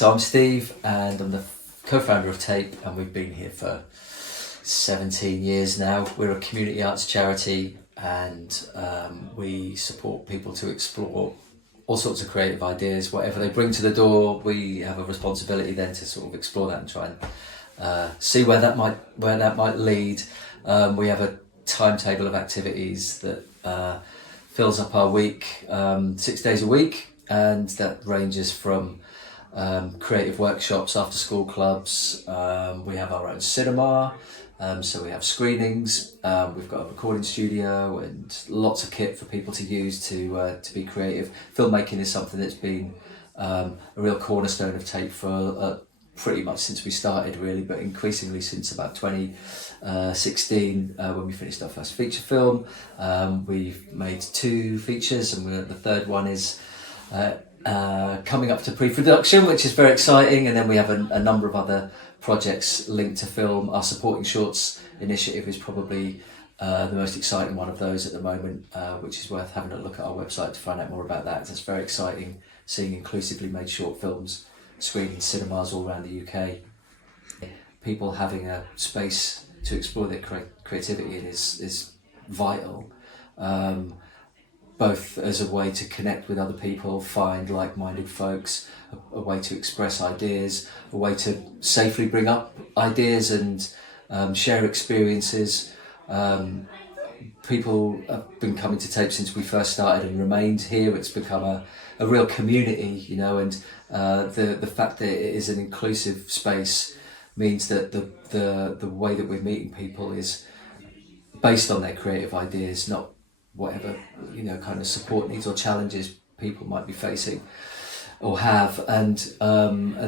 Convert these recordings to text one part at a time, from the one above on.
So I'm Steve, and I'm the co-founder of Tape, and we've been here for 17 years now. We're a community arts charity, and we support people to explore all sorts of creative ideas. Whatever they bring to the door, we have a responsibility then to sort of explore that and try and see where that might lead. We have a timetable of activities that fills up our week 6 days a week, and that ranges from creative workshops, after school clubs. We have our own cinema, so we have screenings. We've got a recording studio and lots of kit for people to use to be creative. Filmmaking is something that's been a real cornerstone of Tape for pretty much since we started, really, but increasingly since about 2016 when we finished our first feature film. We've made 2 features, and the third one is coming up to pre-production, which is very exciting. And then we have a number of other projects linked to film. Our Supporting Shorts initiative is probably the most exciting one of those at the moment, which is worth having a look at our website to find out more about that. It's very exciting seeing inclusively made short films screened in cinemas all around the UK. People having a space to explore their creativity in is vital, both as a way to connect with other people, find like-minded folks, a way to express ideas, a way to safely bring up ideas and share experiences. People have been coming to Tape since we first started and remained here. It's become a real community, and the fact that it is an inclusive space means that the way that we're meeting people is based on their creative ideas, not whatever kind of support needs or challenges people might be facing or have, and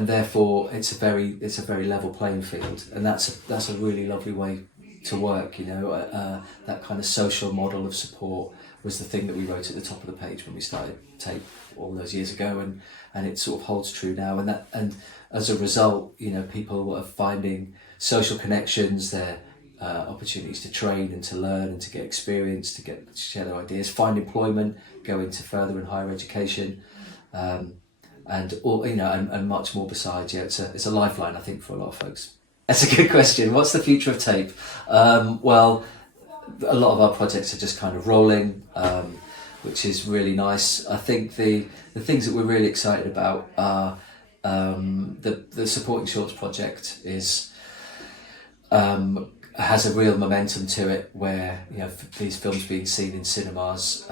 therefore it's a very level playing field, and that's a really lovely way to work. That kind of social model of support was the thing that we wrote at the top of the page when we started Tape all those years ago, and it sort of holds true now. And as a result, people are finding social connections, their opportunities to train and to learn and to get experience, to share their ideas, find employment, go into further and higher education, and all and much more besides. Yeah, it's a lifeline, I think, for a lot of folks. That's a good question. What's the future of Tape? Well, a lot of our projects are just kind of rolling, which is really nice. I think the things that we're really excited about are the Supporting Shorts project has a real momentum to it, where these films being seen in cinemas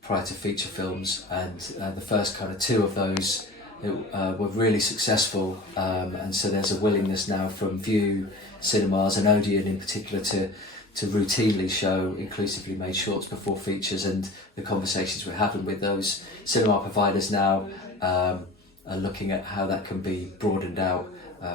prior to feature films, and the first kind of 2 of those were really successful, and so there's a willingness now from View cinemas and Odeon in particular to routinely show inclusively made shorts before features, and the conversations we're having with those cinema providers now are looking at how that can be broadened out.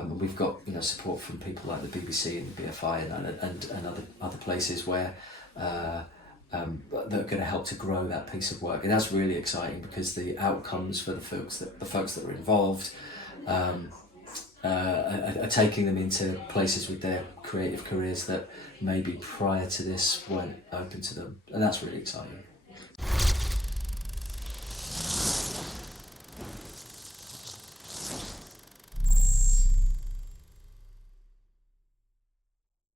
We've got support from people like the BBC and the BFI and other places where that are going to help to grow that piece of work, and that's really exciting because the outcomes for the folks that are involved are taking them into places with their creative careers that maybe prior to this weren't open to them, and that's really exciting.